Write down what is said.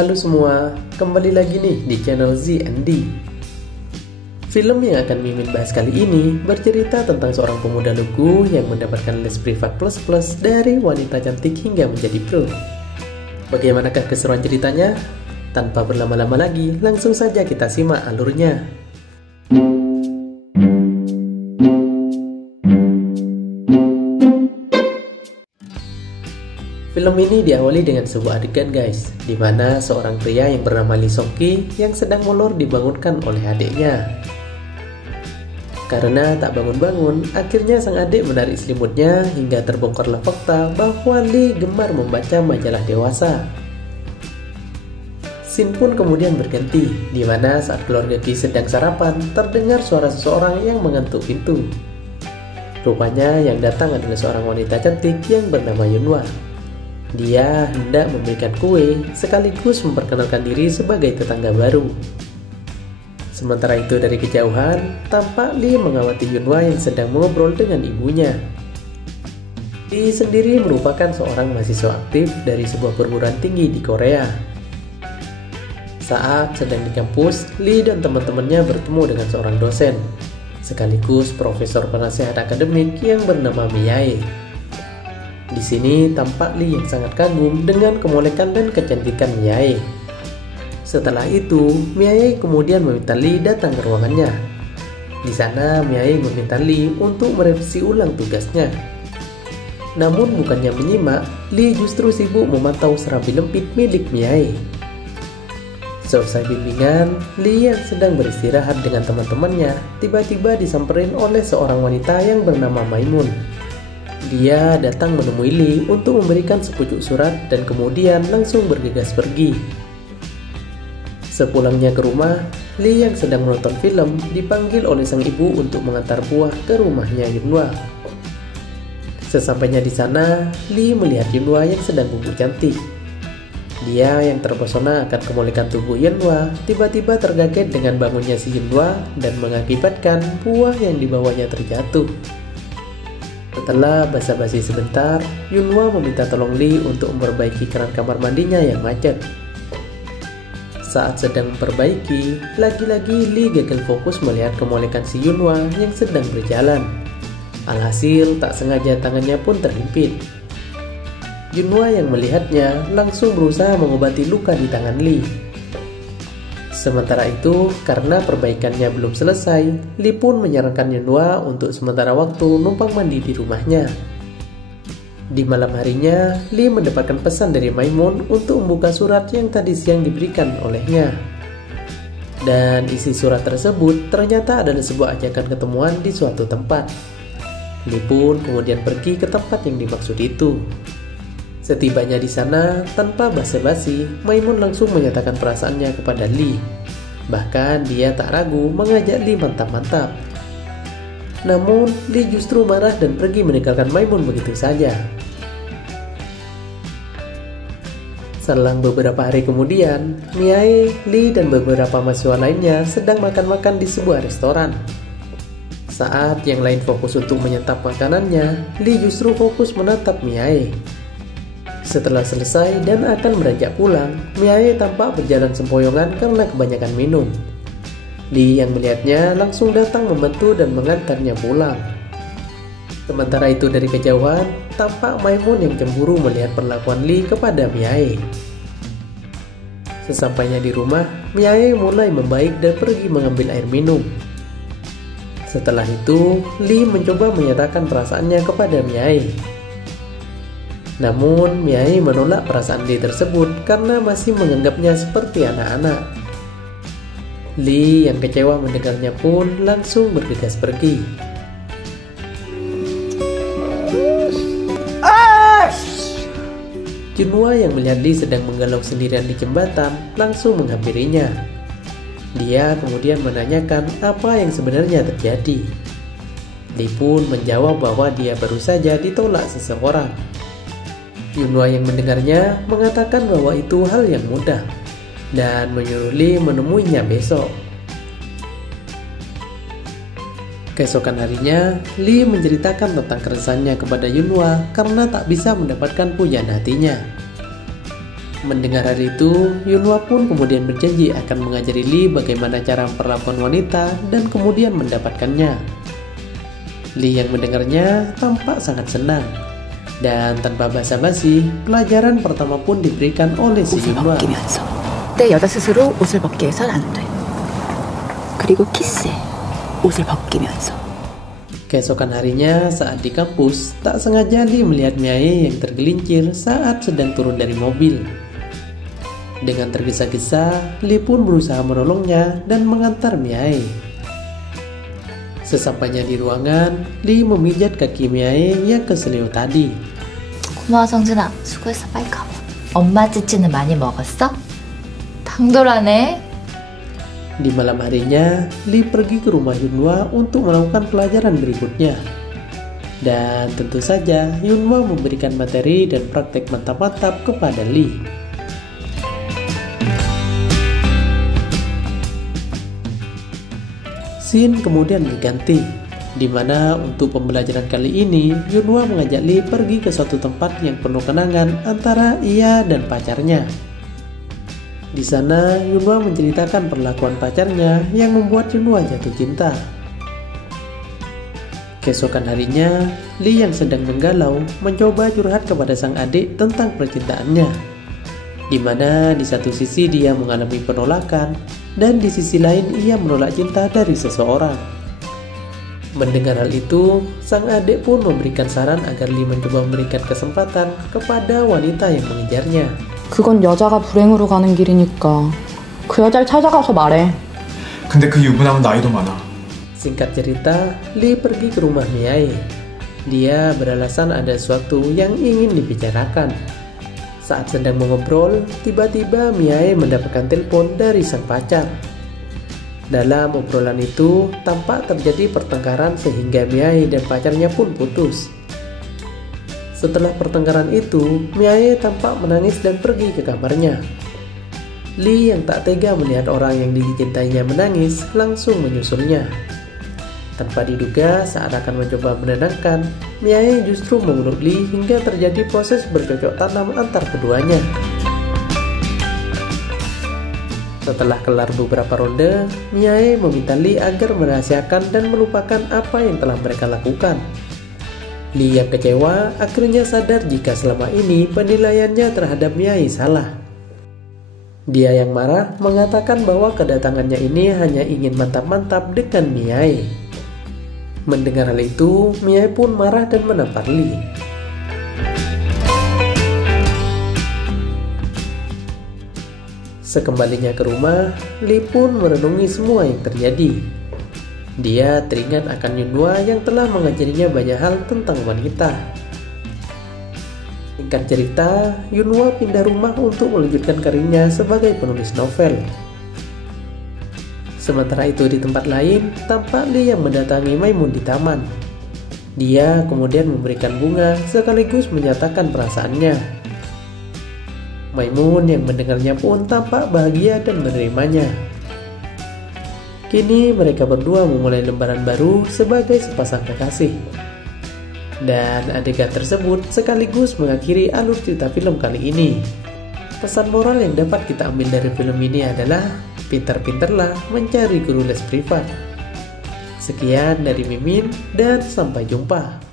Halo semua, kembali lagi nih di channel ZND. Film yang akan Mimin bahas kali ini bercerita tentang seorang pemuda lugu yang mendapatkan les privat plus-plus dari wanita cantik hingga menjadi pro. Bagaimanakah keseruan ceritanya? Tanpa berlama-lama lagi, langsung saja kita simak alurnya. Film ini diawali dengan sebuah adegan guys, di mana seorang pria yang bernama Lee Song Ki yang sedang molor dibangunkan oleh adiknya. Karena tak bangun-bangun, akhirnya sang adik menarik selimutnya hingga terbongkarlah fakta bahwa Lee gemar membaca majalah dewasa. Scene pun kemudian berganti, di mana saat keluarga Ki sedang sarapan, terdengar suara seseorang yang mengetuk pintu. Rupanya yang datang adalah seorang wanita cantik yang bernama Yunhwa. Dia hendak memberikan kue sekaligus memperkenalkan diri sebagai tetangga baru. Sementara itu dari kejauhan, tampak Lee mengawati Yunhwa yang sedang mengobrol dengan ibunya. Lee sendiri merupakan seorang mahasiswa aktif dari sebuah perguruan tinggi di Korea. Saat sedang di kampus, Lee dan teman-temannya bertemu dengan seorang dosen, sekaligus profesor penasehat akademik yang bernama Miae. Di sini tampak Lee yang sangat kagum dengan kemolekan dan kecantikan Miae. Setelah itu, Miae kemudian meminta Lee datang ke ruangannya. Di sana, Miae meminta Lee untuk merevisi ulang tugasnya. Namun bukannya menyimak, Lee justru sibuk memantau serabi lempit milik Miae. Selesai bimbingan, Lee yang sedang beristirahat dengan teman-temannya tiba-tiba disamperin oleh seorang wanita yang bernama Maimun. Dia datang menemui Lee untuk memberikan sepucuk surat dan kemudian langsung bergegas pergi. Sepulangnya ke rumah, Lee yang sedang menonton film dipanggil oleh sang ibu untuk mengantar buah ke rumahnya Yunhwa. Sesampainya di sana, Lee melihat Yunhwa yang sedang bubuk cantik. Dia yang terpesona akan kemolekan tubuh Yunhwa tiba-tiba terkaget dengan bangunnya si Yunhwa dan mengakibatkan buah yang dibawanya terjatuh. Setelah basa-basi sebentar, Yunhwa meminta tolong Lee untuk memperbaiki keran kamar mandinya yang macet. Saat sedang memperbaiki, lagi-lagi Lee gagal fokus melihat kemolekan si Yunhwa yang sedang berjalan. Alhasil tak sengaja tangannya pun terhimpit. Yunhwa yang melihatnya langsung berusaha mengobati luka di tangan Lee. Sementara itu, karena perbaikannya belum selesai, Lee pun menyarankan Yunhwa untuk sementara waktu numpang mandi di rumahnya. Di malam harinya, Lee mendapatkan pesan dari Maimun untuk membuka surat yang tadi siang diberikan olehnya. Dan isi surat tersebut ternyata adalah sebuah ajakan ketemuan di suatu tempat. Lee pun kemudian pergi ke tempat yang dimaksud itu. Setibanya di sana, tanpa basa-basi, Maimun langsung menyatakan perasaannya kepada Lee. Bahkan dia tak ragu mengajak Lee mantap-mantap. Namun, Lee justru marah dan pergi meninggalkan Maimun begitu saja. Selang beberapa hari kemudian, Miae, Lee, dan beberapa mahasiswa lainnya sedang makan-makan di sebuah restoran. Saat yang lain fokus untuk menyantap makanannya, Lee justru fokus menatap Miae. Setelah selesai dan akan beranjak pulang, Miae tampak berjalan sempoyongan karena kebanyakan minum. Lee yang melihatnya langsung datang membantu dan mengantarnya pulang. Sementara itu dari kejauhan, tampak Maimun yang cemburu melihat perlakuan Lee kepada Miae. Sesampainya di rumah, Miae mulai membaik dan pergi mengambil air minum. Setelah itu, Lee mencoba menyatakan perasaannya kepada Miae. Namun, Miae menolak perasaan Lee tersebut karena masih menganggapnya seperti anak-anak. Lee yang kecewa mendengarnya pun langsung bergegas pergi. Yunhwa yang melihat Lee sedang menggalau sendirian di jembatan langsung menghampirinya. Dia kemudian menanyakan apa yang sebenarnya terjadi. Lee pun menjawab bahwa dia baru saja ditolak seseorang. Yunhwa yang mendengarnya mengatakan bahwa itu hal yang mudah dan menyuruh Lee menemuinya besok. Keesokan harinya, Lee menceritakan tentang keresahannya kepada Yunhwa karena tak bisa mendapatkan pujaan hatinya. Mendengar hal itu, Yunhwa pun kemudian berjanji akan mengajari Lee bagaimana cara memperlakukan wanita dan kemudian mendapatkannya. Lee yang mendengarnya tampak sangat senang. Dan tanpa basa-basi, pelajaran pertama pun diberikan oleh si Yunhwa. 내 여자 스스로 옷을 벗게 해선 안 돼. 그리고 키스해. 옷을 벗기면서. Keesokan harinya saat di kampus, tak sengaja Lee melihat Miae yang tergelincir saat sedang turun dari mobil. Dengan tergesa-gesa, Lee pun berusaha menolongnya dan mengantar Miae. Sesampainya di ruangan, Lee memijat kaki Miae yang keselio tadi. 고마워 성준아. 수고했어. 빨리 가봐. 엄마 찌찌는 많이 먹었어? 당돌하네. Di malam harinya, Lee pergi ke rumah Yunhwa untuk melakukan pelajaran berikutnya. Dan tentu saja, Yunhwa memberikan materi dan praktek mantap-mantap kepada Lee. Scene kemudian diganti, di mana untuk pembelajaran kali ini, Yunhwa mengajak Lee pergi ke suatu tempat yang penuh kenangan antara ia dan pacarnya. Di sana, Yunhwa menceritakan perlakuan pacarnya yang membuat Yunhwa jatuh cinta. Keesokan harinya, Lee yang sedang menggalau mencoba curhat kepada sang adik tentang percintaannya, di mana di satu sisi dia mengalami penolakan dan di sisi lain ia menolak cinta dari seseorang. Mendengar hal itu, sang adik pun memberikan saran agar Lee mencoba memberikan kesempatan kepada wanita yang mengejarnya. 그건 여자가 불행으로 가는 길이니까 그 여자를 찾아가서 말해. 근데 그 유부남은 나이도 많아. Singkat cerita, Lee pergi ke rumah Miae. Dia beralasan ada sesuatu yang ingin dibicarakan. Saat sedang mengobrol, tiba-tiba Miae mendapatkan telepon dari sang pacar. Dalam obrolan itu, tampak terjadi pertengkaran sehingga Miae dan pacarnya pun putus. Setelah pertengkaran itu, Miae tampak menangis dan pergi ke kamarnya. Lee yang tak tega melihat orang yang dicintainya menangis, langsung menyusulnya. Tanpa diduga, saat akan mencoba menenangkan, Miae justru memeluk Lee hingga terjadi proses bercocok tanam antar keduanya. Setelah kelar beberapa ronde, Miae meminta Lee agar merahasiakan dan melupakan apa yang telah mereka lakukan. Lee yang kecewa akhirnya sadar jika selama ini penilaiannya terhadap Miae salah. Dia yang marah mengatakan bahwa kedatangannya ini hanya ingin mantap-mantap dengan Miae. Mendengar hal itu, Miae pun marah dan menampar Lee. Sekembalinya ke rumah, Lee pun merenungi semua yang terjadi. Dia teringat akan Yunhwa yang telah mengajarinya banyak hal tentang wanita. Singkat cerita, Yunhwa pindah rumah untuk melanjutkan karirnya sebagai penulis novel. Sementara itu di tempat lain, tampak Lee yang mendatangi Maimun di taman. Dia kemudian memberikan bunga sekaligus menyatakan perasaannya. Maimun yang mendengarnya pun tampak bahagia dan menerimanya. Kini mereka berdua memulai lembaran baru sebagai sepasang kekasih. Dan adegan tersebut sekaligus mengakhiri alur cerita film kali ini. Pesan moral yang dapat kita ambil dari film ini adalah pintar-pintarlah mencari guru les privat. Sekian dari Mimin dan sampai jumpa.